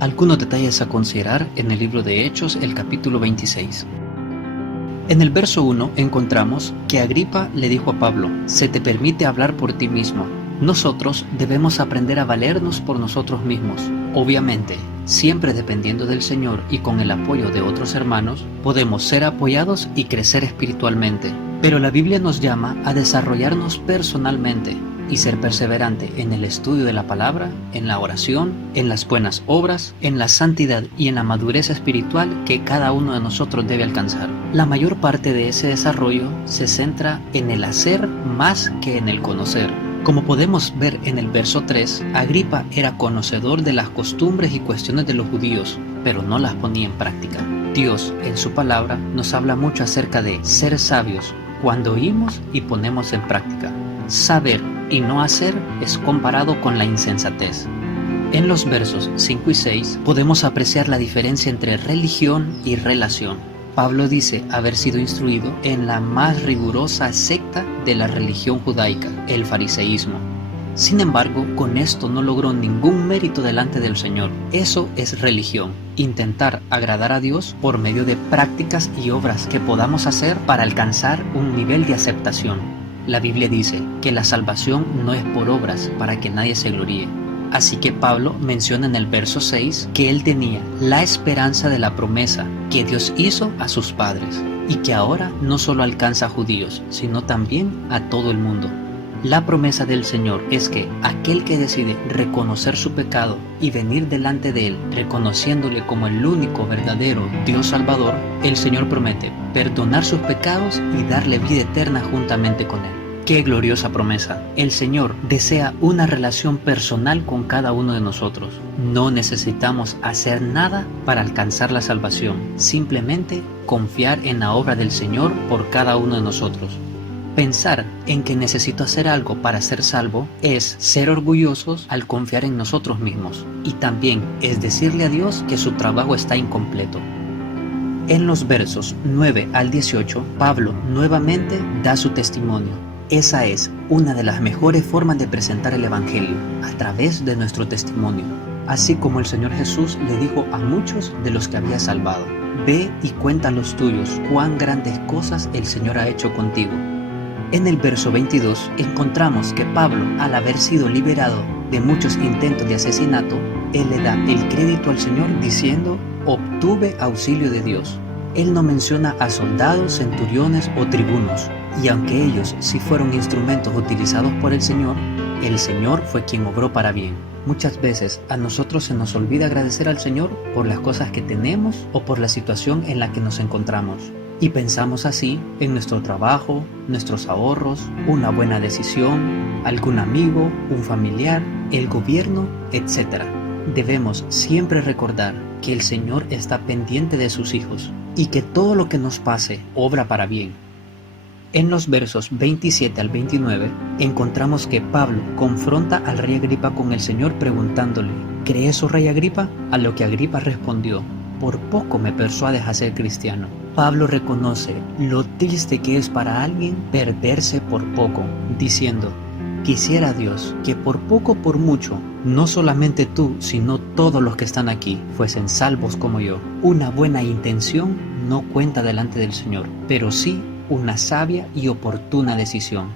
Algunos detalles a considerar en el libro de Hechos, el capítulo 26. En el verso 1 encontramos que Agripa le dijo a Pablo: se te permite hablar por ti mismo. Nosotros debemos aprender a valernos por nosotros mismos. Obviamente, siempre dependiendo del Señor y con el apoyo de otros hermanos, podemos ser apoyados y crecer espiritualmente. Pero la Biblia nos llama a desarrollarnos personalmente y ser perseverante en el estudio de la palabra, en la oración, en las buenas obras, en la santidad y en la madurez espiritual que cada uno de nosotros debe alcanzar. La mayor parte de ese desarrollo se centra en el hacer más que en el conocer. Como podemos ver en el verso 3, Agripa era conocedor de las costumbres y cuestiones de los judíos, pero no las ponía en práctica. Dios, en su palabra, nos habla mucho acerca de ser sabios cuando oímos y ponemos en práctica. Saber y no hacer es comparado con la insensatez. En los versos 5 y 6 podemos apreciar la diferencia entre religión y relación. Pablo dice haber sido instruido en la más rigurosa secta de la religión judaica, el fariseísmo. Sin embargo, con esto no logró ningún mérito delante del Señor. Eso es religión, intentar agradar a Dios por medio de prácticas y obras que podamos hacer para alcanzar un nivel de aceptación. La Biblia dice que la salvación no es por obras para que nadie se gloríe. Así que Pablo menciona en el verso 6 que él tenía la esperanza de la promesa que Dios hizo a sus padres y que ahora no solo alcanza a judíos, sino también a todo el mundo. La promesa del Señor es que aquel que decide reconocer su pecado y venir delante de Él, reconociéndole como el único verdadero Dios Salvador, el Señor promete perdonar sus pecados y darle vida eterna juntamente con Él. ¡Qué gloriosa promesa! El Señor desea una relación personal con cada uno de nosotros. No necesitamos hacer nada para alcanzar la salvación, simplemente confiar en la obra del Señor por cada uno de nosotros. Pensar en que necesito hacer algo para ser salvo es ser orgullosos al confiar en nosotros mismos, y también es decirle a Dios que su trabajo está incompleto. En los versos 9 al 18, Pablo nuevamente da su testimonio. Esa es una de las mejores formas de presentar el Evangelio, a través de nuestro testimonio. Así como el Señor Jesús le dijo a muchos de los que había salvado: ve y cuenta a los tuyos cuán grandes cosas el Señor ha hecho contigo. En el verso 22 encontramos que Pablo, al haber sido liberado de muchos intentos de asesinato, él le da el crédito al Señor diciendo: obtuve auxilio de Dios. Él no menciona a soldados, centuriones o tribunos, y aunque ellos sí fueron instrumentos utilizados por el Señor fue quien obró para bien. Muchas veces a nosotros se nos olvida agradecer al Señor por las cosas que tenemos o por la situación en la que nos encontramos. Y pensamos así en nuestro trabajo, nuestros ahorros, una buena decisión, algún amigo, un familiar, el gobierno, etc. Debemos siempre recordar que el Señor está pendiente de sus hijos y que todo lo que nos pase obra para bien. En los versos 27 al 29 encontramos que Pablo confronta al rey Agripa con el Señor preguntándole: ¿crees, oh rey Agripa? A lo que Agripa respondió: por poco me persuades a ser cristiano. Pablo reconoce lo triste que es para alguien perderse por poco, diciendo: quisiera Dios que por poco o por mucho, no solamente tú, sino todos los que están aquí, fuesen salvos como yo. Una buena intención no cuenta delante del Señor, pero sí una sabia y oportuna decisión.